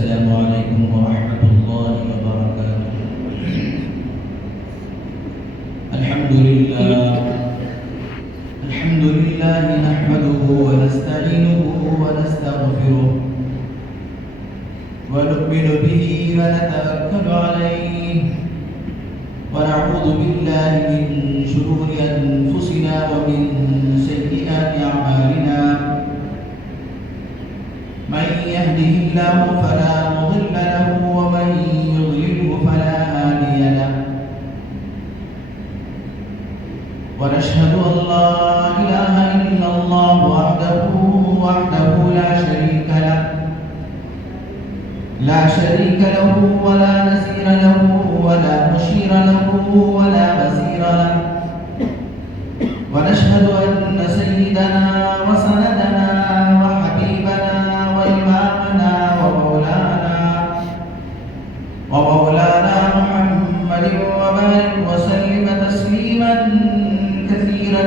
السلام عليكم ورحمة الله وبركاته. الحمد لله نحمده ونستعينه ونستغفره ونؤمن به ونتوكل عليه ونعوذ بالله من شرور أنفسنا ومن سيئات أعمالنا. من يهده الله فلا مضل له ومن يضلله فلا هادي له. ونشهد أن لا إله إلا الله وحده لا شريك له ولا نظير له ولا مشير له ولا وزير له. ونشهد أن سيدنا وسندنا وحبيبنا وإمامنا ومولانا محمد وبارك وسلم تسليما كثيرا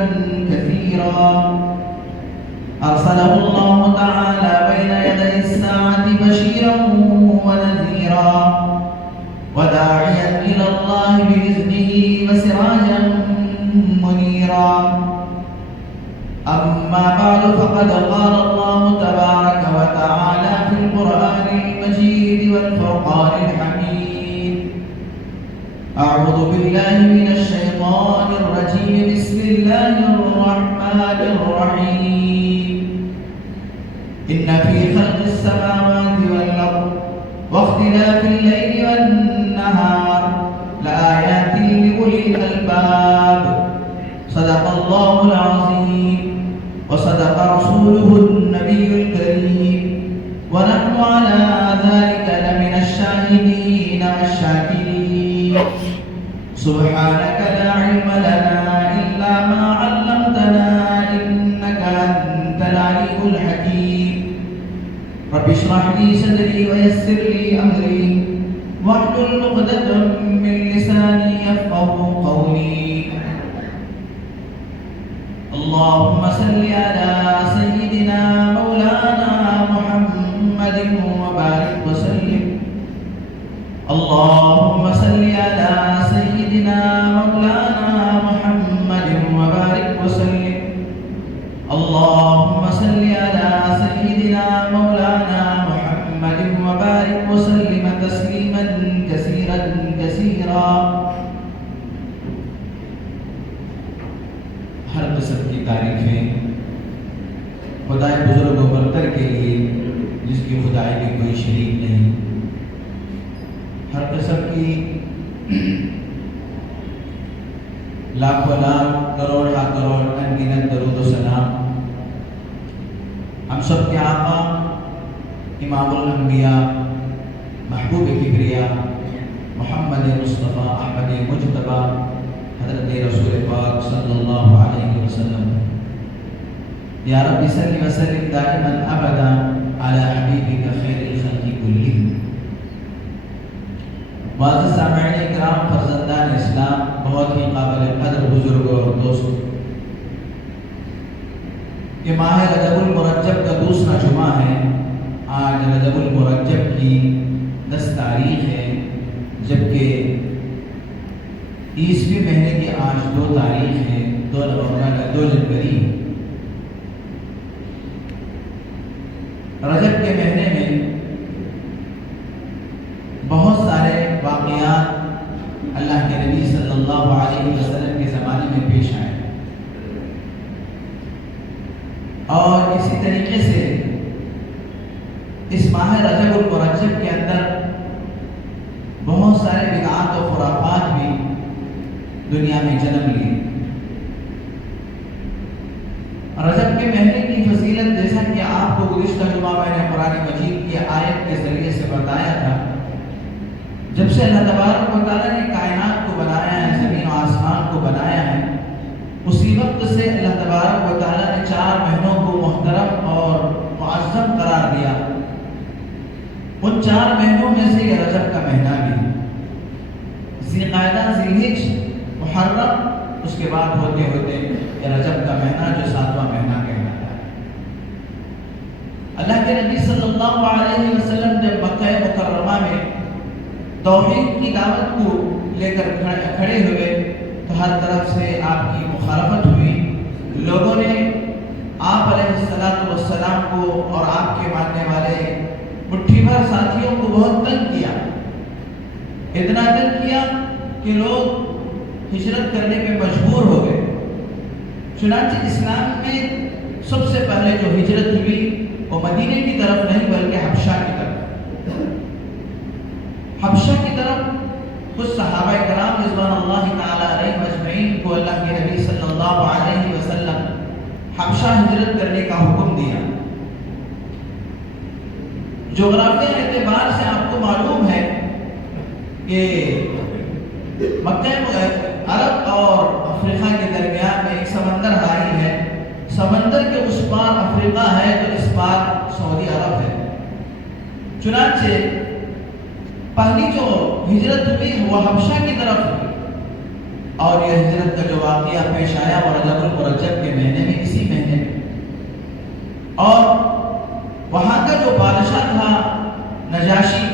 أرسله الله تعالى بين يدي الساعة بشيرا ونذيرا وداعيا إلى الله بإذنه وسراجا منيرا. أما بعد فقد قال الله تبارك وتعالى في القرآن المجيد والفرقان الحميد: أعوذ بالله من الشيطان الرجيم. بسم الله الرحمن الرحيم. إن في خلق السماوات والأرض واختلاف الليل والنهار لآيات لأولي الألباب. صدق الله العظيم وصدق رسوله النبي الكريم ونحن على ذلك لمن الشاهدين والشاكرين. سبحانك لا علم لنا إلا ما علمتنا إنك أنت العليم الحكيم. رب اشرح لي صدري ويسر لي أمري واحلل عقدة من لساني يفقهوا قولي. اللهم صل على سيدنا مولانا محمد وبارك وسلم. اللهم صل على سيدنا مولانا محمد وبارك وسلم. اللهم صل على سيدنا مولانا محمد وبارك وسلم تسليما كثيرا. ہر قسم کی تعریفیں خدائے بزرگ و برتر کے لیے جس کی خدائی میں کوئی شریک نہیں. ہر قسم کی لاکھوں لاکھ کروڑ انگنت درود و سلام ہم سب کے آقا امام الانبیاء محبوب کبریا محمد مصطفیٰ احمد مجتبی حضرت رسول پاک صلی اللہ علیہ وسلم. یا رب صلی وسلم دائما ابدا علی حبیبک خیر الخلق کلہم. معزز سامعین اکرام، فرزندان اسلام، بہت ہی قابل قدر بزرگ اور دوست، کہ ماہ رجب المرجب کا دوسرا جمعہ ہے. آج رجب المرجب کی 10 تاریخ ہے، جبکہ 30ویں مہینے کی آج 2 تاریخ ہے، 2 جنوری. رجب کے مہینے میں بہت سارے واقعات اللہ کے نبی صلی اللہ علیہ وسلم کے زمانے میں پیش آئے، اور اسی طریقے سے اس ماہ رجب المرجب کے اندر بہت سارے بدعات و خرافات بھی دنیا میں جنم لی. رجب کے مہینے کی فضیلت جیسا کہ آپ کو گزشتہ جمعہ میں نے قرآن مجید کی آیت کے ذریعے سے بتایا تھا. جب سے اللہ تبارک و تعالیٰ نے کائنات کو بنایا ہے، زمین و آسمان کو بنایا ہے، اسی وقت سے اللہ تبارک و تعالیٰ نے 4 مہینوں کو محترم اور معظم قرار دیا. ان 4 مہینوں میں سے یہ رجب کا مہینہ بھی، ذی القعدہ، ذی الحج، محرم، اس کے بعد ہوتے ہوتے یہ رجب کا مہینہ جو 7واں مہینہ کہلاتا ہے. اللہ کے نبی صلی اللہ علیہ وسلم جب مکہ توحید کی دعوت کو لے کر کھڑے ہوئے تو ہر طرف سے آپ کی مخالفت ہوئی. لوگوں نے آپ علیہ السلام کو اور آپ کے ماننے والے مٹھی بھر ساتھیوں کو بہت تنگ کیا. اتنا تنگ کیا کہ لوگ ہجرت کرنے پہ مجبور ہو گئے. چنانچہ اسلام میں سب سے پہلے جو ہجرت ہوئی وہ مدینے کی طرف نہیں بلکہ حبشہ کی طرف. حبشہ کی طرف کچھ صحابہ کرام رضوان اللہ تعالی علیہ مجمعین کو اللہ کے نبی صلی اللہ علیہ وسلم حبشہ ہجرت کرنے کا حکم دیا. جغرافیہ اعتبار سے آپ کو معلوم ہے کہ مکہ عرب اور افریقہ کے درمیان میں ایک سمندر حائل ہے. سمندر کے اس پار افریقہ ہے تو اس پار سعودی عرب ہے. چنانچہ پہلی جو ہجرت ہوئی وہ حبشہ کی طرف ہوئی اور یہ ہجرت کا جو واقعہ پیش آیا وہ رجب المرجب کے مہینے میں اسی مہینے میں. اور وہاں کا جو بادشاہ تھا نجاشی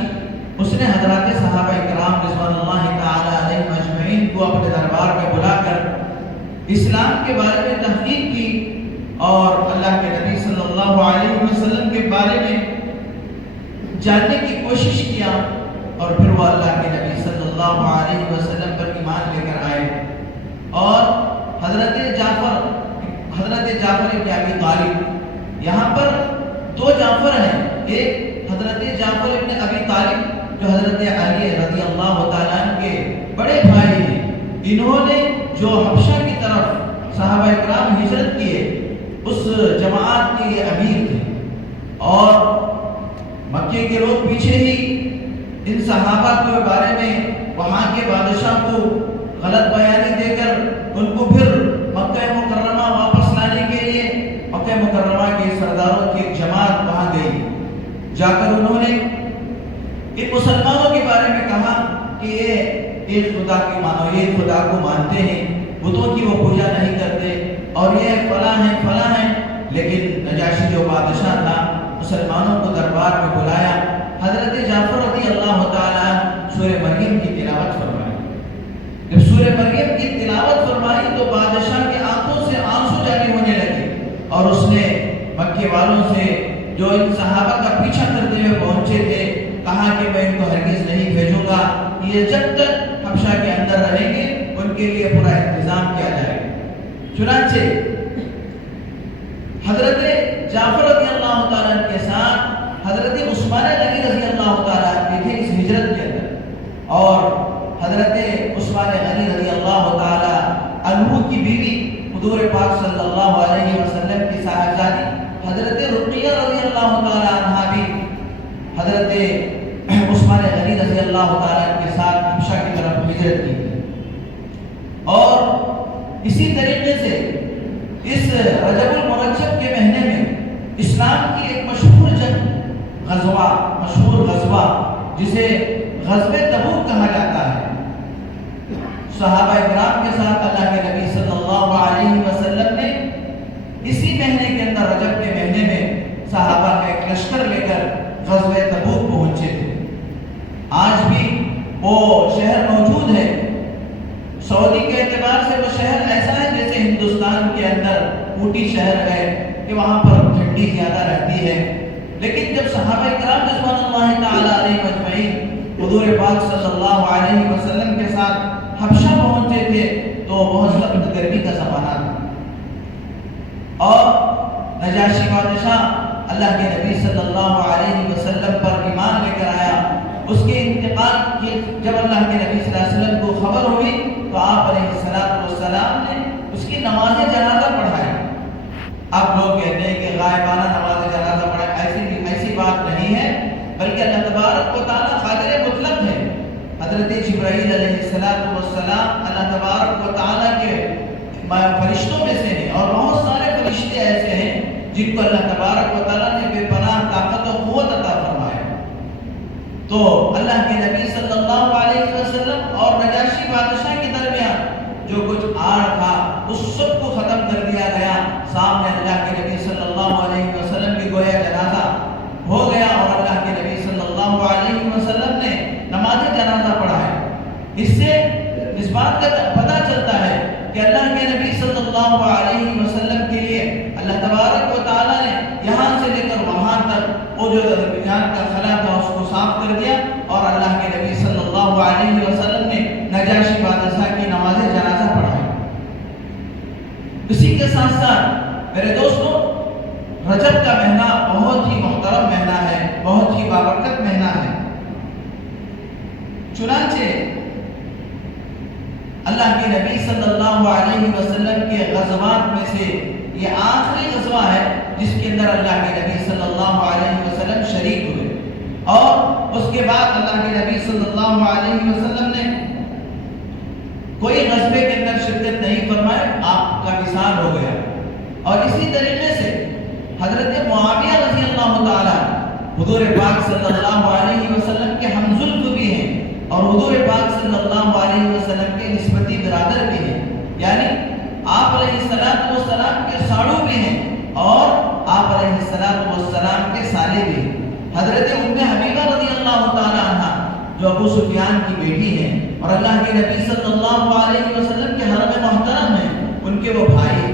اس نے حضرات صحابہ کرام رضوان اللہ تعالی علیہ مجمعین کو اپنے دربار میں بلا کر اسلام کے بارے میں تحقیق کی اور اللہ کے نبی صلی اللہ علیہ وسلم کے بارے میں جاننے کی کوشش کیا اور پھر وہ اللہ کے نبی صلی اللہ علیہ وسلم پر ایمان لے کر آئے. اور حضرت جعفر ابن ابی طالب، یہاں پر دو جعفر ہیں. ایک حضرت جعفر ابن ابی طالب جو حضرت علی رضی اللہ تعالیٰ عنہ کے بڑے بھائی ہیں. انہوں نے جو حبشہ کی طرف صحابہ کرام ہجرت کیے اس جماعت کے یہ امیر تھے اور مکے کے لوگ پیچھے ہی ان صحابہ کے بارے میں وہاں کے بادشاہ کو غلط بیانی دے کر ان کو پھر مکہ مکرمہ واپس لانے کے لیے مکہ مکرمہ کے سرداروں کی ایک جماعت وہاں گئی. جا کر انہوں نے ان مسلمانوں کے بارے میں کہا کہ یہ ایک خدا کی مانو، یہ خدا کو مانتے ہیں، بتوں کی وہ پوجا نہیں کرتے اور یہ فلاں ہیں. لیکن نجاشی جو بادشاہ تھا مسلمانوں کو دربار میں بلایا. حضرت جعفر رضی اللہ تعالیٰ سورہ مریم کی تلاوت فرمائی. جب سورہ مریم کی تلاوت فرمائی تو بادشاہ کی آنکھوں سے آنسو جاری ہونے لگے اور اس نے مکے والوں سے جو ان صحابہ کا پیچھا کرتے ہوئے پہنچے تھے کہا کہ میں ان کو ہرگز نہیں بھیجوں گا، یہ جب تک حبشہ کے اندر رہیں گے ان کے لیے پورا انتظام کیا جائے گا. چنانچہ حضرت جعفر رضی اللہ تعالیٰ کے ساتھ حضرت عثمان غنی رضی اللہ تعالیٰ عنہ تھے اس ہجرت کے اندر اور حضرت عثمان غنی رضی اللہ تعالیٰ عنہ کی بیوی حضور پاک صلی اللہ علیہ وسلم کی صاحبزادی حضرت رقیہ رضی اللہ تعالیٰ عنہ بھی حضرت عثمان غنی رضی اللہ تعالیٰ کے ساتھ حبشہ کی طرف ہجرت کی تھی. اور اسی طریقے سے اس رجب المرجب کے مہینے میں اسلام کی ایک مشہور جنگ مشہور غزوہ جسے غزوہ تبوک کہا جاتا ہے، صحابہ کرام کے ساتھ اللہ کے نبی صلی اللہ علیہ وسلم نے اسی مہینے کے اندر رجب کے مہینے میں صحابہ کا ایک لشکر لے کر غزوہ تبوک پہنچے تھے. آج بھی وہ شہر موجود ہے. سعودی کے اعتبار سے وہ شہر ایسا ہے جیسے ہندوستان کے اندر اوٹی شہر ہے کہ وہاں پر ٹھنڈی زیادہ رہتی ہے. لیکن جب صحابہ کرام رضوان اللہ تعالی علیہ مجمعین حضور پاک صلی اللہ علیہ وسلم کے ساتھ حبشہ پہنچے تھے تو بہت سخت گرمی کا زمانہ تھا اور نجاشی بادشاہ اللہ کے نبی صلی اللہ علیہ وسلم پر ایمان لے کر آیا. اس کے انتقال کی جب اللہ کے نبی صلی اللہ علیہ وسلم کو خبر ہوئی تو آپ علیہ السلام نے اس کی نماز جنازہ پڑھائی. آپ لوگ کہتے ہیں کہ غائبانہ نماز جنازہ پڑھائی، ایسی بات نہیں ہے، بلکہ اللہ تبارک و تعالیٰ قادر مطلق ہے. حضرت جبرائیل علیہ السلام اللہ تبارک و تعالیٰ کے فرشتوں میں سے ہیں اور بہت سارے فرشتے ایسے ہیں جن کو اللہ تبارک و تعالیٰ نے بے پناہ طاقت و قوت عطا فرمایا. تو اللہ کے نبی صلی اللہ علیہ وسلم اور نجاشی بادشاہ کے درمیان جو کچھ آڑ تھا اس سب کو ختم کر دیا گیا. سامنے اللہ کے نبی صلی اللہ علیہ وسلم کی گویا جنازہ ہو گیا اور اللہ کے نبی صلی اللہ علیہ وسلم نے نماز جنازہ جنازہ پڑھا ہے۔ اس سے اس بات کا پتہ چلتا ہے کہ اللہ کے نبی صلی اللہ علیہ وسلم کے لیے اللہ تبارک و تعالیٰ نے یہاں سے لے کر وہاں تک وہ جو درمیان کا خلا تھا اس کو صاف کر دیا، اور اللہ کے نبی صلی اللہ علیہ وسلم نے نجاشی بادشاہ کی نماز جنازہ پڑھائی۔ اسی کے ساتھ ساتھ میرے دوستوں، رجب کا مہینہ بہت ہی محترم مہینہ ہے، بہت ہی بابرکت مہینہ ہے۔ چنانچہ اللہ کے نبی صلی اللہ علیہ وسلم کے غزوات میں سے یہ آخری غزوہ ہے جس کے اندر اللہ کے نبی صلی اللہ علیہ وسلم شریک ہوئے، اور اس کے بعد اللہ کے نبی صلی اللہ علیہ وسلم نے کوئی غزوے کے اندر شرکت نہیں فرمائے، آپ کا وصال ہو گیا۔ اور اسی طریقے سے حضرت معاویہ رضی اللہ تعالیٰ حضور پاک صلی اللہ علیہ وسلم کے ہمزلف بھی ہیں، اور حضور پاک صلی اللہ علیہ وسلم کے نسبتی برادر بھی ہیں، یعنی آپ علیہ السلام کے ساڑو بھی ہیں اور آپ علیہ السلام کے سالے بھی ہیں۔ حضرت ام حبیبہ رضی اللہ تعالیٰ عنہ جو ابو سفیان کی بیٹی ہیں اور اللہ کے نبی صلی اللہ علیہ وسلم کے حرم محترم ہیں، ان کے وہ بھائی ہیں۔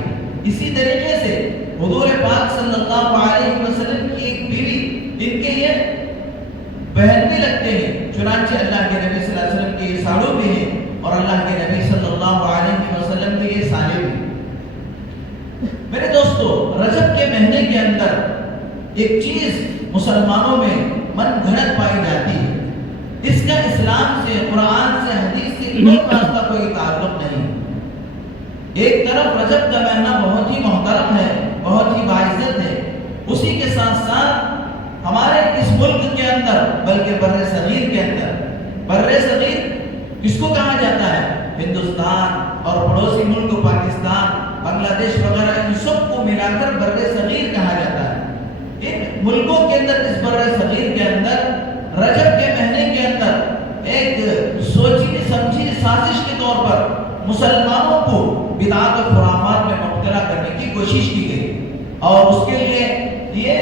اسی طریقے سے حضور پاک صلی اللہ علیہ وسلم کی ایک بیوی جن کے یہ بہن بھی لگتے ہیں، چنانچہ اللہ کے نبی صلی اللہ علیہ وسلم کے یہ ساڑو بھی ہیں اور اللہ کے نبی صلی اللہ علیہ وسلم کے یہ سالے بھی ہیں۔ میرے دوستو، رجب کے مہینے کے اندر ایک چیز مسلمانوں میں من گھڑت پائی جاتی ہے، اس کا اسلام سے، قرآن سے، حدیث سے کوئی واسطہ، کوئی تعلق نہیں۔ ایک طرف رجب کا مہینہ بہت ہی محترم ہے، بہت ہی باعزت ہے، اسی کے ساتھ ساتھ ہمارے اس ملک کے اندر بلکہ بر صغیر کے اندر، بر صغیر کس کو کہا جاتا ہے؟ ہندوستان اور پڑوسی ملک پاکستان، بنگلہ دیش وغیرہ، ان سب کو ملا کر بر صغیر کہا جاتا ہے۔ ان ملکوں کے اندر، اس بر صغیر کے اندر رجب کے مہینے کے اندر ایک سوچی سمجھی سازش کے طور پر مسلمانوں کو بدعات و خرافات میں مبتلا کرنے کی کوشش کی گئی، اور اس کے لیے یہ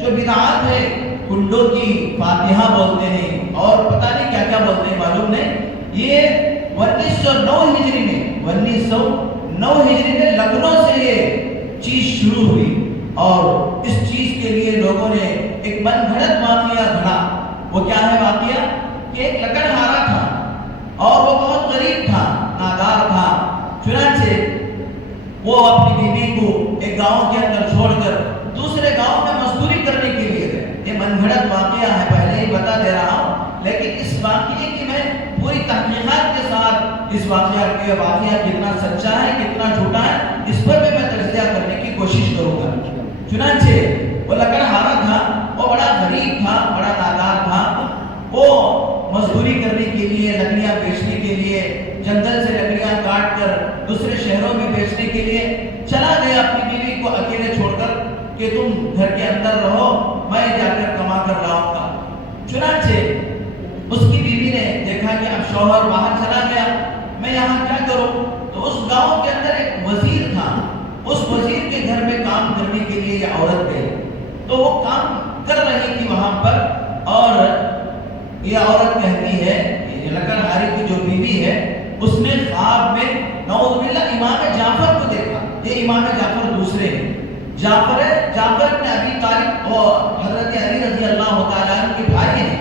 جو بدعات ہے، کنڈوں کی فاتحہ بولتے ہیں اور پتہ نہیں کیا کیا بولتے ہیں، معلوم نہیں، یہ 1909 ہجری میں لکھنؤ سے یہ چیز شروع ہوئی، اور اس چیز کے لیے لوگوں نے ایک من گھڑت واقعہ گھڑا۔ وہ کیا ہے واقعہ؟ کہ ایک لکڑہارا تھا اور وہ بہت غریب تھا، نادار تھا، چنانچہ وہ اپنی بیوی کو ایک گاؤں کے اندر چھوڑ کر دوسرے گاؤں میں مزدوری کرنے کے لیے گئے۔ یہ من گھڑت واقعہ ہے، پہلے ہی بتا دے رہا ہوں، لیکن اس واقعے کی میں پوری تحقیقات کے ساتھ اس واقعہ کتنا سچا ہے کتنا جھوٹا ہے اس پر بھی میں تجزیہ کرنے کی کوشش کروں گا۔ چنانچہ وہ لکڑہارا تھا، وہ بڑا غریب تھا، بڑا نادار تھا، وہ مزدوری کرنے کے لیے، لکڑیاں بیچنے کے لیے، جنگل سے لکڑیاں کاٹ کر دوسرے شہروں میں بیچنے کے لیے چلا گیا، اپنی بیوی کو اکیلے چھوڑ کر کہ تم گھر کے اندر رہو، میں جا کر کما کر لاؤں گا۔ چنانچہ اس کی بیوی نے دیکھا کہ اب شوہر باہر چلا گیا، میں یہاں کیا کروں؟ تو اس گاؤں کے اندر ایک وزیر تھا، اس وزیر کے گھر میں کام کرنے کے لیے یہ عورت گئی، تو وہ کام کر رہی تھی وہاں پر، اور یہ عورت کہتی ہے، یہ لکڑہاری کی جو بیوی ہے، اس نے خواب میں نعوذ باللہ امام جعفر کو دیکھا۔ یہ امام جعفر دوسرے ہیں، جعفر بن ابی طالب اور حضرت علی رضی اللہ تعالیٰ عنہ کے بھائی ہیں۔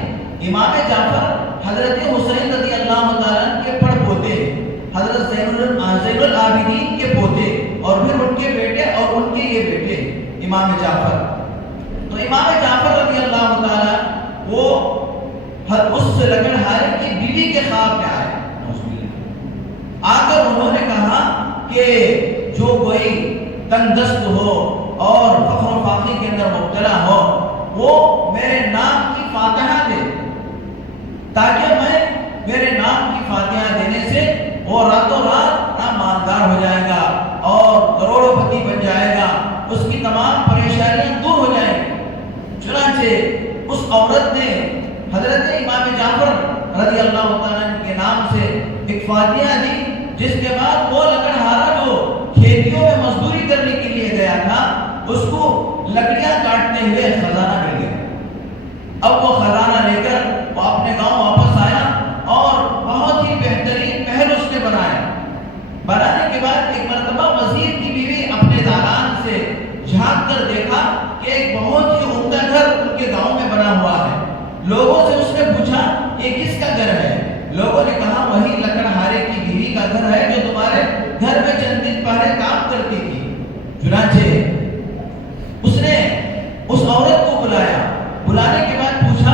امام جعفر حضرت حسین رضی اللہ تعالیٰ عنہ کے پڑ پوتے ہیں، حضرت زین العابدین کے پوتے، اور پھر ان کے بیٹے اور ان کے یہ بیٹے امام جعفر۔ تو امام جعفر رضی اللہ تعالیٰ وہ اس لکڑہارے کی بیوی کے خواب میں آئے، آ کر انہوں نے کہا کہ جو کوئی تنگ دست ہو اور فخر و فاخر کے اندر مبتلا ہو وہ میرے نام کی فاتحہ دے، تاکہ میں میرے نام کی فاتحہ دینے سے وہ راتوں رات مالدار ہو جائے گا اور کروڑوں پتی بن جائے گا، اس کی تمام پریشانیاں دور ہو جائیں گی۔ چنانچہ اس عورت نے حضرت امام جعفر رضی اللہ تعالیٰ کے نام سے ایک فاتحہ دی، جس کے بعد وہ لکڑہارا جو کھیتیوں میں مزدوری کرنے کے لیے گیا تھا، اس کو لکڑیاں کاٹتے ہوئے خزانہ مل گیا۔ اب وہ خزانہ لے کر وہ اپنے گاؤں واپس آیا لوگوں سے اس نے پوچھا یہ کس کا گھر ہے؟ لوگوں نے کہا وہی لکڑہارے کی بیوی کا گھر ہے جو تمہارے گھر میں چند دن پہلے کام کرتی تھی۔ چنانچہ اس نے اس عورت کو بلایا، بلانے کے بعد پوچھا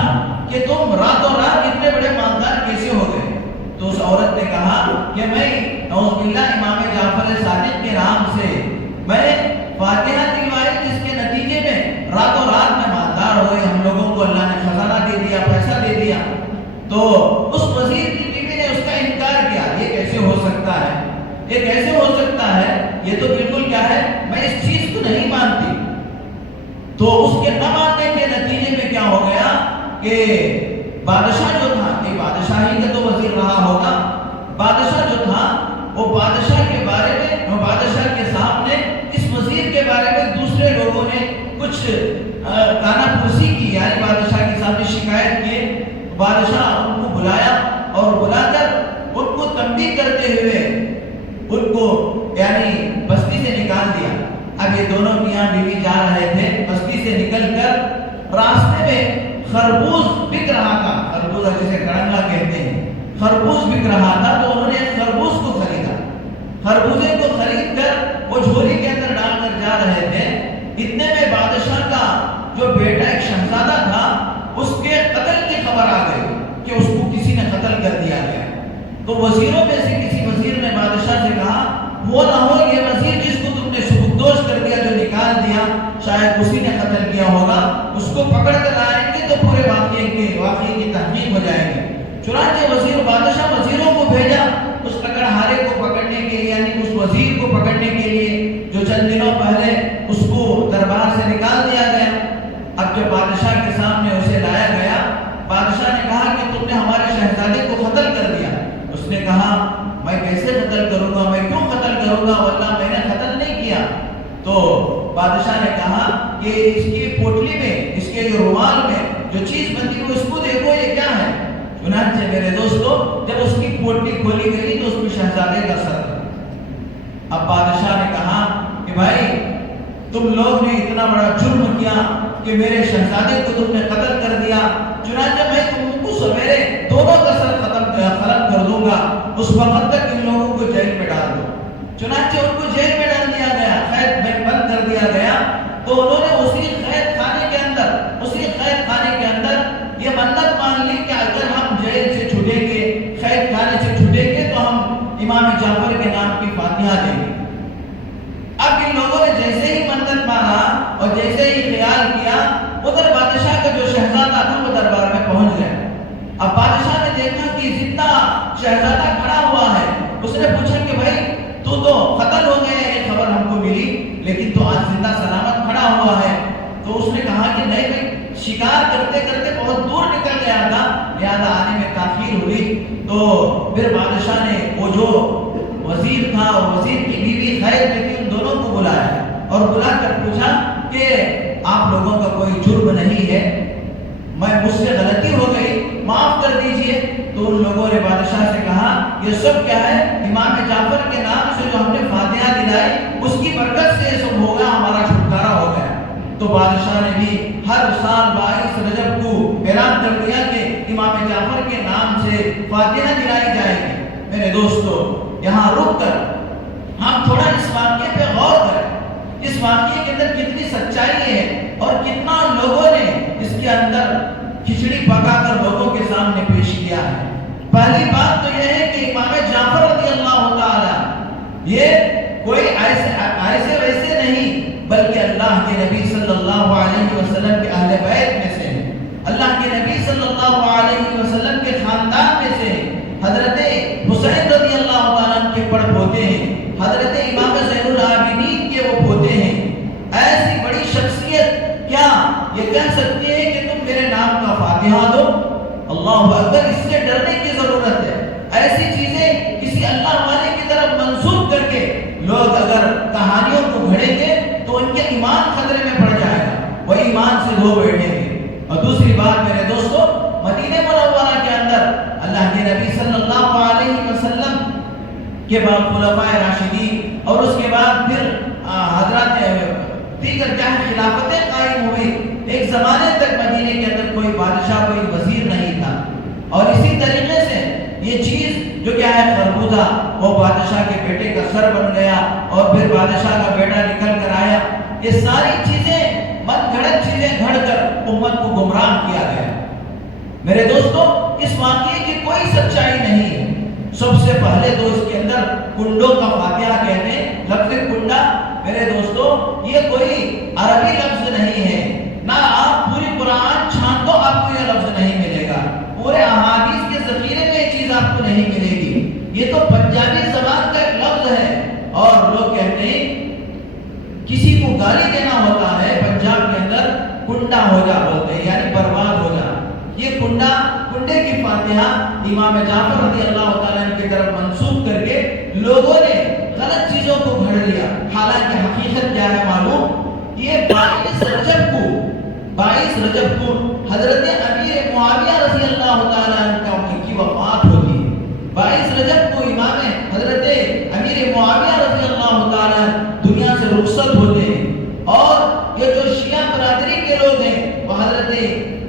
کہ تم راتوں رات اتنے بڑے مالدار کیسے ہو گئے؟ تو اس عورت نے کہا کہ میں نعوذ باللہ امام جعفر صادق کے نام سے میں فاتحہ دلوائی، جس کے نتیجے میں راتوں رات میں مالدار ہو گئے، ہم لوگوں کو اللہ نے خزانہ دے دیا، پیسہ دے دیا۔ تو اس وزیر کی بیوی نے اس کا انکار کیا، یہ کیسے ہو سکتا ہے، یہ کیسے ہو سکتا ہے، یہ تو بالکل کیا ہے، میں اس چیز کو نہیں مانتی۔ تو اس کے نہ ماننے کے نتیجے میں کیا ہو گیا کہ بادشاہ جو تھا، یہ بادشاہی کا تو وزیر رہا ہوگا، بادشاہ جو تھا وہ بادشاہ کے بارے میں، وہ بادشاہ کے سامنے اس وزیر کے بارے میں دوسرے لوگوں نے کچھ کانا پرسی کی، یعنی بادشاہ کے سامنے شکایت کیے۔ بادشاہ ان کو بلایا اور بلا کر ان کو تنبیہ کرتے ہوئے ان کو یعنی بستی سے نکال دیا۔ اب یہ دونوں میاں بیوی جا رہے تھے، بستی سے نکل کر راستے میں خربوز بک رہا تھا، خربوز جسے کڑنگا کہتے ہیں، خربوز بک رہا تھا، تو انہوں نے خربوز کو خریدا۔ خربوزے کو خرید کر وہ جھولی کے اندر ڈال کر جا رہے تھے، اتنے میں بادشاہ کا جو بیٹا ایک شہزادہ تھا، اس کے قتل کی خبر آ گئی کہ اس کو کسی نے قتل کر دیا گیا۔ تو وزیروں میں سے کسی وزیر نے بادشاہ سے کہا وہ نہ ہو یہ وزیر جس کو تم نے سبکدوش کر دیا، جو نکال دیا، شاید اسی نے قتل کیا ہوگا، اس کو پکڑ کر لائیں گے تو پورے واقعے کی تحقیق ہو جائے گی۔ چنانچہ بادشاہ وزیروں کو بھیجا اس لکڑہارے کو پکڑنے کے لیے، یعنی اس وزیر کو پکڑنے کے لیے جو چند دنوں پہلے اس کو دربار سے نکال دیا گیا۔ اب جب بادشاہ کے سامنے اسے لایا گیا، بادشاہ نے کہا کہ تم نے ہمارے شہزادے کو قتل کر دیا۔ اس نے کہا میں کیسے قتل کروں گا، میں کیوں قتل کروں گا، واللہ میں نے قتل نہیں کیا۔ تو بادشاہ نے کہا کہ اس کی پوٹلی میں، اس کے جو رومال میں جو چیز بندی ہوئی، اس کو دیکھو یہ کیا ہے۔ چنانچہ میرے دوستو جب اس کی پوٹلی کھولی گئی تو اس میں شہزادے کا سر تھا۔ اب بادشاہ نے کہا کہ بھائی تم لوگ نے اتنا بڑا جرم کیا کہ میرے شہزادے کو تم نے قتل کر دیا، چنانچہ میں تم کو سویرے دونوں کا سر قلم کر دوں گا، اس وقت تک ان لوگوں کو جیل میں ڈال دو۔ چنانچہ ان کو جیل میں ڈال دیا گیا، قید میں بند کر دیا گیا۔ تو انہوں نے اسی قید خانے کے اندر یہ منت مان لی کہ اگر ہم جیل سے چھوٹیں گے، قید خانے سے چھوٹیں گے تو ہم امام جعفر کے نام کی فاتحہ دیں گے۔ اب ان لوگوں نے جیسے ہی منت مانا اور جیسے ہی خیال کیا، ادھر بادشاہ کا جو شہزادہ تھا وہ دربار میں پہنچ گیا۔ اب بادشاہ نے دیکھا کہ زندہ شہزادہ کھڑا ہوا ہے، اس نے پوچھا کہ بھائی تو قتل ہو گیا، یہ خبر ہم کو ملی، لیکن تو آج زندہ سلامت کھڑا ہوا ہے۔ تو اس نے کہا کہ نہیں بھائی، شکار کرتے کرتے بہت دور نکل گیا تھا، لہذا آنے میں تاخیر ہوئی۔ تو پھر بادشاہ نے وہ جو وزیر تھا اور وزیر کی بیوی قید میں تھی، ان دونوں کو بلایا اور بلا کر پوچھا کہ آپ لوگوں کا کوئی جرم نہیں ہے، مجھ سے غلطی ہو گئی، معاف کر دیجئے۔ تو ان لوگوں نے بادشاہ سے کہا یہ سب کیا ہے، امام جعفر کے نام سے جو ہم نے فاتحہ دلائی اس کی برکت سے یہ سب ہو گیا، ہمارا چھٹکارا ہو گیا۔ تو بادشاہ نے بھی ہر سال 22 رجب کو اعلان کر دیا کہ امام جعفر کے نام سے فاتحہ دلائی جائے گی۔ میرے دوستو یہاں رک کر ہم تھوڑا اس واقعے پہ غور کریں، اس واقعے کے اندر کتنی سچائی ہے اور کتنا لوگوں نے اس کے اندر کھچڑی پکا کر لوگوں کے سامنے پیش کیا ہے۔ پہلی بات تو یہ ہے کہ امام جعفر رضی اللہ تعالی یہ کوئی ایسے ویسے نہیں، بلکہ اللہ کے نبی صلی اللہ علیہ وسلم کے اہل بیت میں سے، اللہ کے نبی صلی اللہ علیہ وسلم کے خاندان میں سے، حضرت حسین رضی اللہ تعالیٰ کے پڑ پوتے ہیں، حضرت امام زین العابدین کے وہ پوتے ہیں۔ ایسی بڑی شخصیت کیا یہ کہہ سکتی ہے کہ تم میرے نام کا فاتحہ دو؟ اللہ اکبر، اس سے ڈرنے کی ضرورت ہے۔ ایسی چیزیں کسی اللہ والے کی طرف منسوب کر کے لوگ اگر کہانیوں کو گھڑیں گے تو ان کے ایمان خطرے میں پڑ جائے گا، وہ ایمان سے دھو بیٹھیں گے۔ اور دوسری بات میرے دوستو، مدینہ منورہ کے اندر اللہ کے نبی صلی اللہ علیہ وسلم کے بعد خلفائے راشدین اور اس کے بعد پھر حضرات دیگر جہاں خلافتیں قائم ہوئی، ایک زمانے تک مدینے کے اندر کوئی بادشاہ کوئی وزیر نہیں تھا، اور اسی طریقے سے یہ چیز جو کیا ہے خربوزہ وہ بادشاہ کے بیٹے کا سر بن گیا، اور پھر بادشاہ کا بیٹا نکل کر آیا. یہ ساری چیزیں من گھڑت چیزیں گھڑ کر امت کو گمراہ کیا گیا. میرے دوستو اس واقعے کی کوئی سچائی نہیں ہے. سب سے پہلے تو اس کے اندر کنڈوں کا فاتحہ کہتے ہیں. لفظ کنڈا میرے دوستو یہ کوئی عربی لفظ نہیں ہے، نہ آپ پوری قرآن چھان دو آپ کو یہ لفظ نہیں ملے گا، پورے احادیث کے ذخیرے میں یہ چیز آپ کو نہیں ملے گی. یہ تو پنجابی زبان کا ایک لفظ ہے، اور لوگ کہتے ہیں کسی کو گالی دینا ہوتا ہے پنجاب کے اندر کنڈا ہو جا بولتے ہیں، یعنی برباد ہو جا. یہ کنڈے کی فاتحہ امام جعفر رضی اللہ تعالیٰ عنہ کی طرف منسوب کر کے لوگوں نے غلط چیزوں کو گھڑ لیا. حالانکہ حقیقت کیا ہے معلوم؟ یہ 22 رجب کو حضرت امیر معاویہ رضی اللہ تعالیٰ عنہ کی وفات ہوتی ہے. 22 رجب کو امام حضرت امیر معاویہ رضی اللہ تعالیٰ دنیا سے رخصت ہوتے ہیں، اور یہ جو شیعہ برادری کے لوگ ہیں وہ حضرت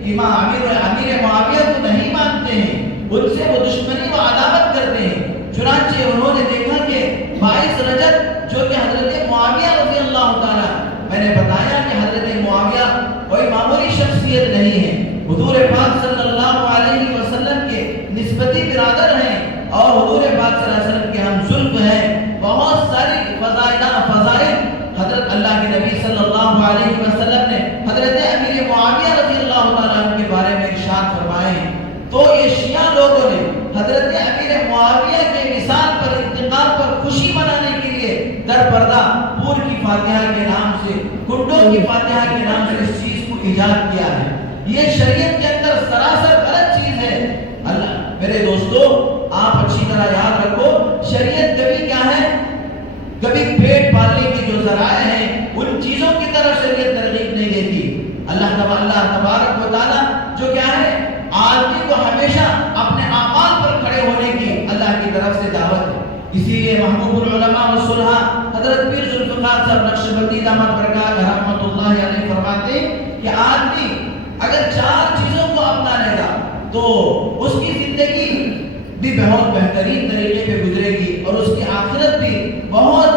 امام امیر معاویہ کو نہیں مانتے ہیں، ان سے وہ دشمنی و عداوت کرتے ہیں. چنانچہ انہوں نے دیکھا کہ 22 رجب جو کہ حضرت معاویہ رضی اللہ تعالیٰ، میں نے بتایا کہ حضرت معاویہ کوئی معمولی شخصیت نہیں ہے، حضور پاک صلی اللہ علیہ وسلم کے نسبتی برادر ہیں، اور حضور پاک صلی اللہ علیہ وسلم کے ہم زلف ہیں. بہت ساری فضائل حضرت اللہ کے نبی صلی اللہ علیہ وسلم نے حضرت امیر معاویہ رضی اللہ تعالیٰ کے بارے میں ارشاد فرمائے ہیں. تو یہ شیعہ لوگوں نے حضرت امیر معاویہ کے مثال پر انتقال پر خوشی منانے کے لیے در پردہ پور کی فاتحہ کے نام سے، کنڈوں کی فاتحہ کے نام سے اس چیز کو ایجاد کیا ہے. یہ شریعت کے اندر سراسر غلط چیز ہے. اللہ میرے دوستو آپ اچھی طرح یاد رکھو، شریعت کبھی کیا ہے، کبھی پیٹ پالنے کے جو ذرائع ہیں ان چیزوں کی طرف شریعت ترغیب نہیں دیتی. اللہ تبارک و تعالیٰ جو کیا ہے آدمی کو ہمیشہ اپنے اعمال پر کھڑے ہونے کی اللہ کی طرف سے دعوت ہے. اسی لیے محبوب العلماء والصلحاء حضرت پیر ذوالفقار صاحب نقشبندی دامت برکات رحمۃ اللہ علیہ فرماتے ہیں کہ آدمی اگر 4 چیزوں کو اپنا لے گا تو اس کی زندگی بھی بہت بہترین طریقے پہ گزرے گی، اور اس کی آخرت بھی بہت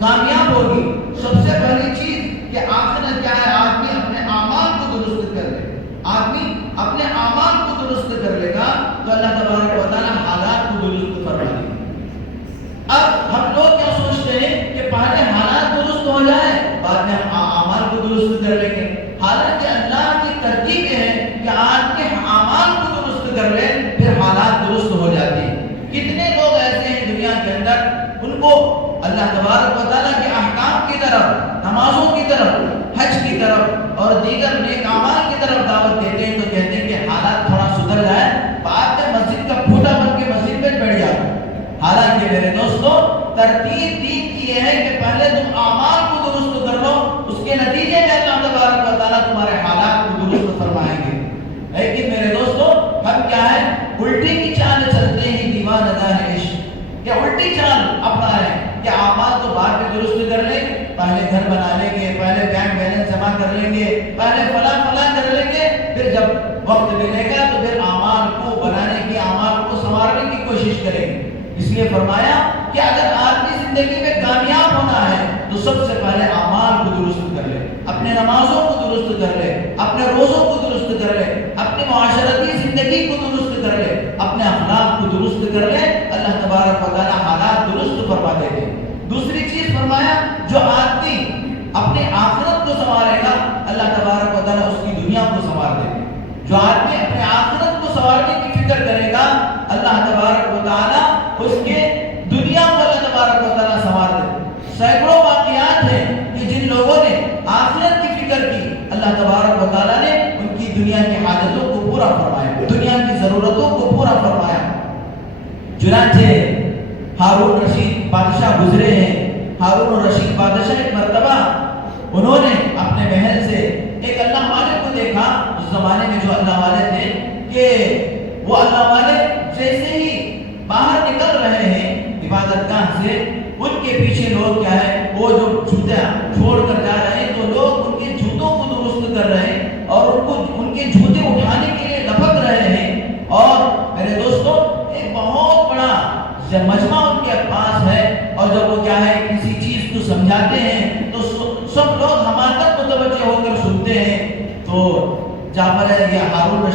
کامیاب ہوگی. سب سے پہلی چیز کہ آخرت کیا ہے، آدمی اپنے اعمال کو درست کر لے. آدمی اپنے اعمال کو درست کر لے گا تو اللہ تبارک و تعالیٰ حالات کو درست فرما دے گا. اب ہم لوگ کیا سوچتے ہیں کہ پہلے حالات درست ہو جائے بعد میں ہم اعمال کو درست کر لیں گے. حالانکہ اللہ کی ترتیب یہ ہے کہ آدمی اعمال کو درست کر لے پھر حالات درست ہو جاتے ہیں. کتنے لوگ ایسے ہیں دنیا کے اندر ان کو اللہ تبارک و تعالیٰ کے احکام کی طرف، نمازوں کی طرف، حج کی طرف اور دیگر نیک اعمال کی طرف دعوت دیتے ہیں تو کہتے ہیں کہ حالات تھوڑا سدھر جائے، بعد میں مسجد کا پھوٹا بن کے مسجد میں بیٹھ جاتے. حالانکہ میرے دوستو ترتیب دین کی یہ ہے کہ پہلے تم اعمال کو درست کر لو، اس کے نتیجے میں اللہ تبارک و تعالیٰ تمہارے حالات کو درست فرمائیں گے. لیکن میرے دوستو ہم کیا ہے الٹی کی چال چلتے ہیں، دیوانہ دان عشق کہ الٹی چال اپنا رہے کہ اعمال تو بعد میں درست کر لیں، پہلے گھر بنا لیں گے، پہلے بینک بیلنس جمع کر لیں گے، پہلے فلاں کر لیں گے، پھر جب وقت ملے گا تو پھر اعمال کو بنانے کی، اعمال کو سنوارنے کی کوشش کریں گے. اس لیے فرمایا کہ اگر آدمی زندگی میں کامیاب ہونا ہے تو سب سے پہلے اعمال کو درست کر لے، اپنے نمازوں کو درست کر لے، اپنے روزوں کو درست کر لے، اپنی معاشرتی زندگی کو درست کر لے، اپنے اخلاق کو درست کر لے. اللہ تبارک و تعالیٰ حالات درست فرما دے گے. دوسری چیز فرمایا جو آدمی اپنے آخرت کو سنوارے گا اللہ تبارک و تعالیٰ اس کی دنیا کو سنوار دے گا. جو آدمی اپنے آخرت کو سنوارنے کی فکر کرے گا اللہ تبارک و تعالیٰ اس کے دنیا کو اللہ تبارک و تعالیٰ سنوار دے گا. سینکڑوں واقعات ہیں کہ جن لوگوں نے آخرت کی فکر کی اللہ تبارک و تعالیٰ نے ان کی دنیا کی حاجتوں کو پورا فرمایا، دنیا کی ضرورتوں کو پورا فرمایا. چنانچہ ہارون رشید بادشاہ گزرے ہیں. ہارون رشید بادشاہ ایک مرتبہ انہوں نے اپنے محل سے ایک اللہ والے کو دیکھا. اس زمانے میں جو اللہ والے تھے کہ وہ اللہ والے جیسے ہی باہر نکل رہے ہیں عبادت گاہ سے ان کے پیچھے لوگ کیا ہے وہ جو جوتے چھوڑ کر جا رہے ہیں تو لوگ ان کے جوتوں کو درست کر رہے ہیں.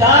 4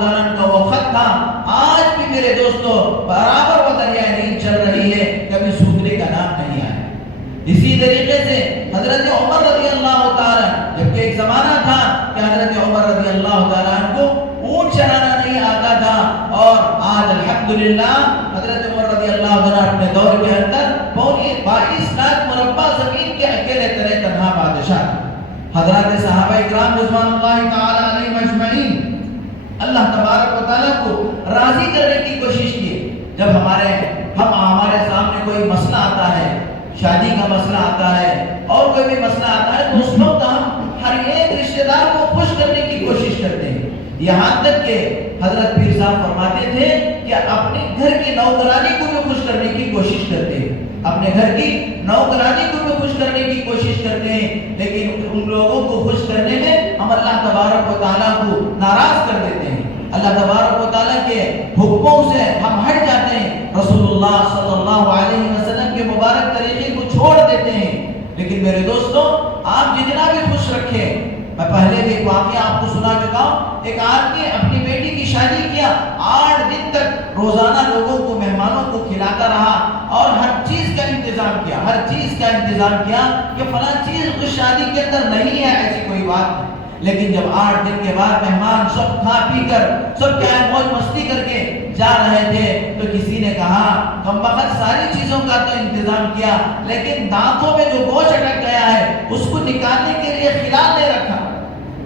تعالیٰ عنہ کا وہ خط تھا، آج بھی میرے دوستو برابر وہ دریائے نیل چل رہی ہے، کبھی سوکھنے کا نام نہیں آیا. اسی طریقے سے حضرت عمر رضی اللہ تعالیٰ، جبکہ ایک زمانہ تھا کہ حضرت عمر رضی اللہ تعالیٰ عنہ کو اونٹ چلانا نہیں آتا تھا، اور آج الحمدللہ حضرت عمر رضی اللہ تعالیٰ اپنے دور کے اندر 22 لاکھ مربع زمین کے اکیلے ترے تنہا بادشاہ. حضرات صحابہ اکرام رضوان اللہ تعالی علیہم اجمعین اللہ تبارک و تعالیٰ کو راضی کرنے کی کوشش کی. جب ہمارے سامنے کوئی مسئلہ آتا ہے، شادی کا مسئلہ آتا ہے اور کوئی بھی مسئلہ آتا ہے، تو اس وقت ہم ہر ایک رشتہ دار کو خوش کرنے کی کوشش کرتے ہیں. یہاں تک کہ حضرت پیر صاحب فرماتے تھے کہ اپنے گھر کی نوکرانی کو بھی خوش کرنے کی کوشش کرتے ہیں، اپنے گھر کی نوکرانی کو بھی خوش کرنے کی کوشش کرتے ہیں، لیکن ان لوگوں کو خوش کرنے میں ہم اللہ تبارک و تعالیٰ کو ناراض کر دیتے ہیں. اللہ تبارک و تعالیٰ کے حکموں سے ہم ہٹ جاتے ہیں، رسول اللہ صلی اللہ علیہ وسلم کے مبارک طریقے کو چھوڑ دیتے ہیں. لیکن میرے دوستوں، آپ جتنا بھی خوش رکھیں، میں پہلے بھی ایک واقعہ آپ کو سنا چکا ہوں. ایک آدمی اپنی بیٹی کی شادی کیا، 8 دن تک روزانہ لوگوں کو، مہمانوں کو کھلاتا رہا اور ہر چیز کا انتظام کیا کہ فلاں چیز اس شادی کے اندر نہیں ہے، ایسی کوئی بات نہیں. لیکن جب 8 دن کے بعد مہمان سب کھا پی کر، سب کیا ہے، موج مستی کر کے جا رہے تھے، تو کسی نے کہا کمبخت ساری چیزوں کا تو انتظام کیا، لیکن دانتوں میں جو گوشت اٹک گیا ہے اس کو نکالنے کے لیے خلال نہیں رکھا،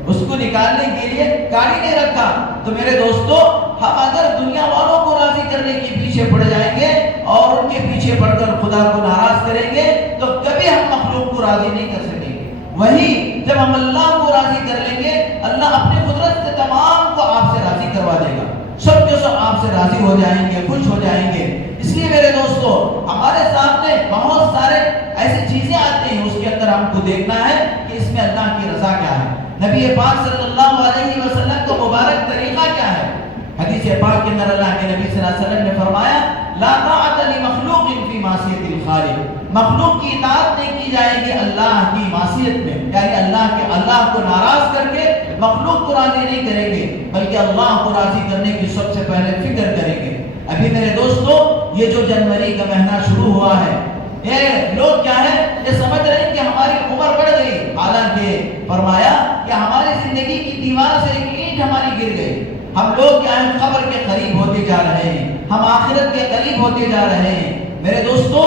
اس کو نکالنے کے لیے کاڑی نہیں رکھا. تو میرے دوستو، ہم اگر دنیا والوں کو راضی کرنے کے پیچھے پڑ جائیں گے اور ان کے پیچھے پڑ کر خدا کو ناراض کریں گے تو کبھی ہم مخلوق کو راضی نہیں کر سکیں گے. وہی جب ہم اللہ کو راضی کر لیں گے، اللہ اپنی قدرت سے تمام کو آپ سے راضی کروا دے گا، سب کے سب آپ سے راضی ہو جائیں گے، خوش ہو جائیں گے. اس لیے میرے دوستو، ہمارے سامنے بہت سارے ایسی چیزیں آتی ہیں، اس کے اندر ہم کو دیکھنا ہے کہ اس میں اللہ کی رضا کیا ہے، نبی پاک صلی اللہ علیہ وسلم کا مبارک طریقہ کیا ہے. حدیث پاک کے اندر اللہ کے نبی صلی اللہ علیہ وسلم نے فرمایا، لا طاعت لمخلوق فی معصیت الخالق، مخلوق کی اطاعت نہیں کی جائے گی اللہ کی معصیت میں، یعنی اللہ کو ناراض کر کے مخلوق کو راضی نہیں کریں گے، بلکہ اللہ کو راضی کرنے کی سب سے پہلے فکر کریں گے. ابھی میرے دوستو، یہ جو جنوری کا مہینہ شروع ہوا ہے، یہ لوگ کیا ہے، یہ سمجھ رہے ہیں کہ ہماری عمر بڑھ گئی، حالانکہ فرمایا کہ ہماری زندگی کی دیوار سے ایک اینٹ ہماری گر گئی. ہم لوگ کیا ہیں، قبر کے قریب ہوتے جا رہے ہیں، ہم آخرت کے قریب ہوتے جا رہے ہیں. میرے دوستو،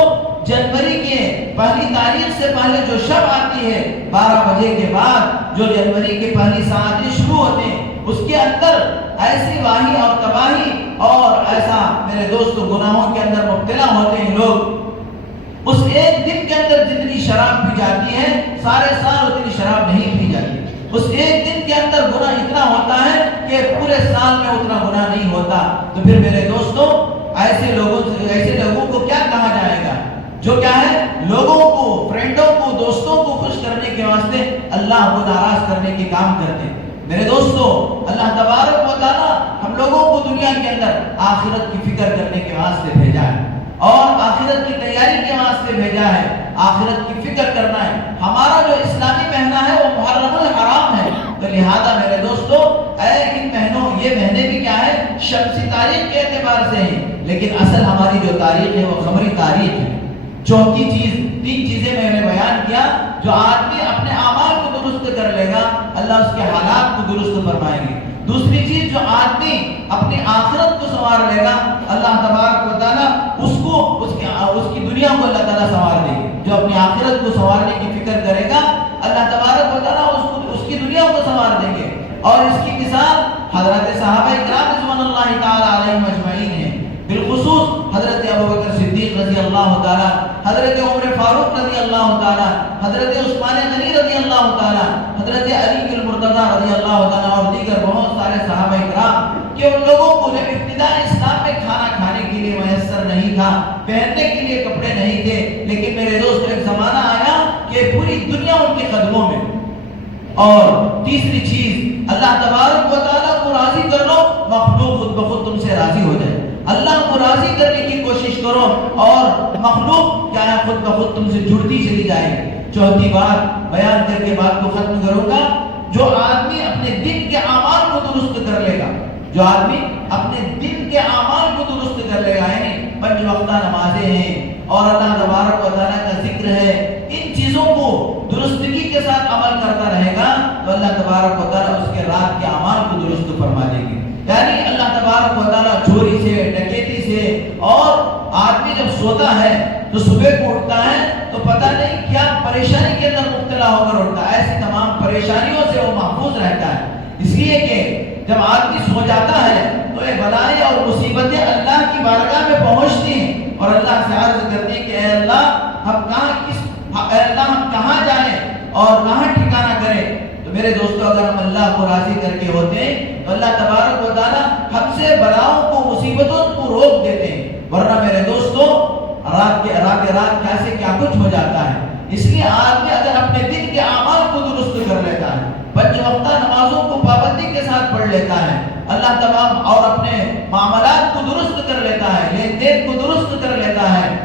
جنوری کے پہلی تاریخ سے پہلے جو شب آتی ہے، 12 بجے کے بعد جو جنوری کے پہلی ساعتیں شروع ہوتے ہیں، اس کے اندر ایسی واہی اور تباہی اور ایسا میرے دوستو گناہوں کے اندر مبتلا ہوتے ہیں لوگ. اس ایک دن کے اندر جتنی شراب پی جاتی ہے، سارے سال اتنی شراب نہیں پی جاتی. اس ایک دن کے اندر گناہ اتنا ہوتا ہے کہ پورے سال میں اتنا گناہ نہیں ہوتا. تو پھر میرے دوستو، ایسے لوگوں کو کیا کہا جائے گا، جو کیا ہے، لوگوں کو، فرینڈوں کو، دوستوں کو خوش کرنے کے واسطے اللہ کو ناراض کرنے کے کام کرتے ہیں. میرے دوستو، اللہ تبارک و تعالیٰ ہم لوگوں کو دنیا کے اندر آخرت کی فکر کرنے کے واسطے بھیجا ہے اور آخرت کی تیاری کے واسطے بھیجا ہے. آخرت کی فکر کرنا ہے. ہمارا جو اسلامی مہینہ ہے وہ محرم الحرام ہے، تو لہذا میرے دوستو، ان مہینوں، یہ مہینے بھی کیا ہے، شمسی تاریخ کے اعتبار سے ہیں، لیکن اصل ہماری جو تاریخ ہے وہ قمری تاریخ ہے. چوتھی چیز، 3 چیزیں میں نے بیان کیا. جو آدمی اپنے اعمال کو درست کر لے گا، اللہ اس کے حالات کو درست فرمائیں گے. دوسری چیز، جو آدمی اپنی آخرت کو سنوار لے گا، اللہ تبارک و تعالیٰ اس کی دنیا کو اللہ تعالیٰ سنوار دے گی. جو اپنی آخرت کو سنوارنے کی فکر کرے گا، اللہ تبارک و تعالیٰ اس کی دنیا کو سنوار دیں گے. اور اس کی مثال حضرت صحابہ اکرام رضوان اللہ تعالیٰ علیہم اجمعین ہیں، بالخصوص حضرت ابوبکر صدیق رضی اللہ تعالیٰ، حضرت عمر فاروق رضی اللہ تعالیٰ، حضرت عثمان غنی رضی اللہ تعالیٰ، حضرت علی المرتضیٰ رضی اللہ تعالیٰ اور دیگر بہت سارے صحابہ اکرام، کہ ان لوگوں کو جب ابتدا اسلام میں کھانا کھانے کے لیے میسر نہیں تھا، پہننے کے لیے کپڑے نہیں تھے، لیکن میرے دوست ایک زمانہ آیا کہ پوری دنیا ان کے قدموں میں. اور تیسری چیز، اللہ تبارک و تعالیٰ کو راضی کر لو، مخلوق خود بخود تم سے راضی ہو جائے. اللہ کو راضی کرنے کی کوشش کرو اور مخلوق کیا ہے، خود بخود تم سے جڑتی چلی جائے. چوتھی بات بیان کر کے بات کو ختم کروں گا. جو آدمی اپنے دن کے اعمال کو درست کر لے گا، جو آدمی اپنے دن کے اعمال کو درست کر لے گا، یعنی 5 وقتہ نمازیں ہیں اور اللہ تبارک و تعالیٰ کا ذکر ہے، ان چیزوں کو درستگی کے ساتھ عمل کرتا رہے گا تو اللہ تبارک و تعالیٰ اس کے رات کے اعمال کو درست فرما دے گی۔ یعنی اللہ تبارک و تعالیٰ چوری سے، ڈکیتی سے، اور آدمی جب سوتا ہے تو صبح کو اٹھتا ہے تو پتہ نہیں کیا پریشانی کے اندر مبتلا ہو کر اٹھتا ہے، ایسی تمام پریشانیوں سے وہ محفوظ رہتا ہے۔ اس لیے کہ جب آدمی سو جاتا ہے تو یہ بلائیں اور مصیبتیں اللہ کی بارگاہ میں پہنچتی ہیں اور اللہ سے عرض کرتی ہیں کہ اے اللہ ہم کہاں جائیں اور کہاں ٹھکانہ کریں۔ تو میرے دوستو، اگر ہم اللہ کو راضی کر کے ہوتے ہیں تو اللہ تبارک و تعالیٰ ہم سے بلاؤں کو، مصیبتوں کو روک دیتے ہیں، ورنہ میرے دوستو رات کیسے کیا کچھ ہو جاتا ہے۔ اس لیے آدمی اگر اپنے دن کے اعمال کو درست کر لیتا ہے، 5 وقتہ نمازوں کو پابندی کے ساتھ پڑھ لیتا ہے، اللہ تمام اور اپنے معاملات کو درست کر لیتا ہے، لین دین کو درست کر لیتا ہے،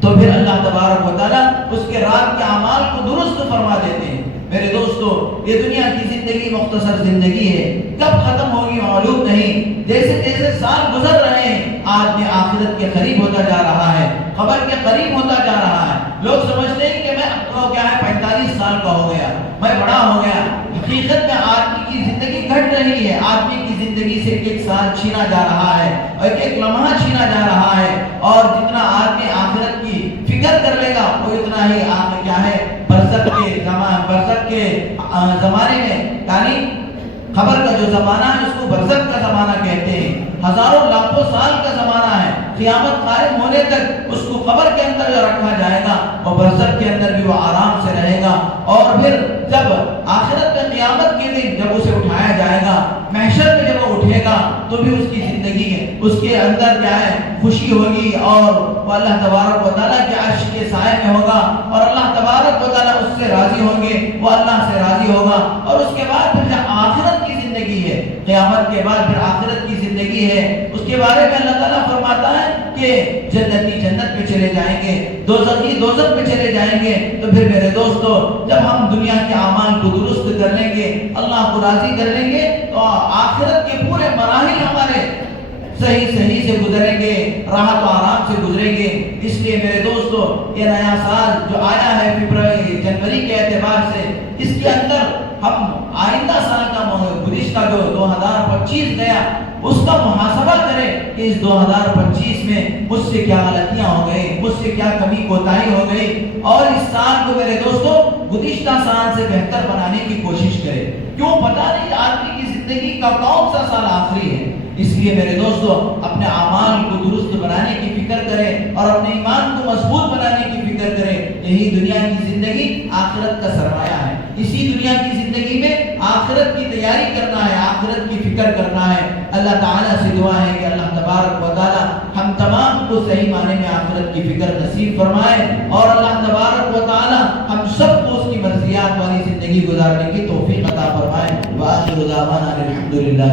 تو پھر اللہ تبارک و تعالیٰ اس کے رات کے اعمال کو درست فرما دیتے ہیں۔ میرے دوستو، یہ دنیا کی زندگی مختصر زندگی ہے، کب ختم ہوگی معلوم نہیں۔ جیسے جیسے سال گزر رہے ہیں، آدمی آخرت کے قریب ہوتا جا رہا ہے، قبر کے قریب ہوتا جا رہا ہے۔ لوگ سمجھتے ہیں کہ میں اب تو کیا ہے 45 سال کا ہو گیا، میں بڑا ہو گیا۔ حقیقت میں آدمی کی زندگی گھٹ رہی ہے، آدمی کی زندگی سے ایک سال چھینا جا رہا ہے اور ایک لمحہ چھینا جا رہا ہے، اور جتنا آدمی آخرت کی فکر کر لے گا وہ اتنا ہی آگے کیا ہے برزخ کے زمانے میں، یعنی خبر کا جو زمانہ ہے اس کو برزخ کا زمانہ کہتے ہیں، ہزاروں لاکھوں سال کا زمانہ ہے۔ قیامت قائم ہونے تک اس کو قبر کے اندر جو رکھا جائے گا اور برزخ کے اندر بھی وہ آرام سے رہے گا، اور پھر جب آخرت میں قیامت کے دن جب اسے اٹھایا جائے گا، محشر میں جب وہ اٹھے گا تو بھی اس کی زندگی ہے، اس کے اندر کیا ہے خوشی ہوگی، اور وہ اللہ تبارک و تعالیٰ کے عرش کے سائے میں ہوگا، اور اللہ تبارک و تعالیٰ اس سے راضی ہوں گے، وہ اللہ سے راضی ہوگا۔ اور اس کے بعد پھر جب آخرت کی زندگی ہے، قیامت کے بعد پھر آخرت کی زندگی ہے، اس کے بارے میں اللہ تعالیٰ فرماتا ہے کہ جنتی جنت میں چلے جائیں گے، دوزخی دوزخ میں چلے جائیں گے۔ تو پھر میرے دوستو، جب ہم دنیا کے اعمال کو درست کر لیں گے، اللہ کو راضی کر لیں گے، تو آخرت کے پورے مراحل ہمارے صحیح سے گزریں گے، راحت و آرام سے گزریں گے۔ اس لیے میرے دوستو، یہ نیا سال جو آیا ہے جنوری کے اعتبار سے، اس کے اندر ہم آئندہ سال کا گزشتہ جو 2025 گیا اس کا محاسبہ کریں کہ اس 2025 میں مجھ سے کیا غلطیاں ہو گئی، مجھ سے کیا کمی کوتاہی ہو گئی، اور اس سال کو میرے دوستو گزشتہ سال سے بہتر بنانے کی کوشش کریں۔ کیوں پتہ نہیں آدمی کی زندگی کا کون سا سال آخری ہے۔ اس لیے میرے دوستو اپنے اعمال کو درست بنانے کی فکر کریں اور اپنے ایمان کو مضبوط بنانے کی فکر کریں۔ یہی دنیا کی زندگی آخرت کا سرمایہ ہے، اسی دنیا کی زندگی میں آخرت کی تیاری کرنا ہے، آخرت کی فکر کرنا ہے۔ اللہ تعالیٰ سے دعا ہے کہ اللہ تبارک و تعالیٰ ہم تمام کو صحیح معنی میں آخرت کی فکر نصیب فرمائے، اور اللہ تبارک و تعالیٰ ہم سب کو اس کی مرضیات والی زندگی گزارنے کی توفیق عطا فرمائے۔ وآخر دعوانا الحمدللہ۔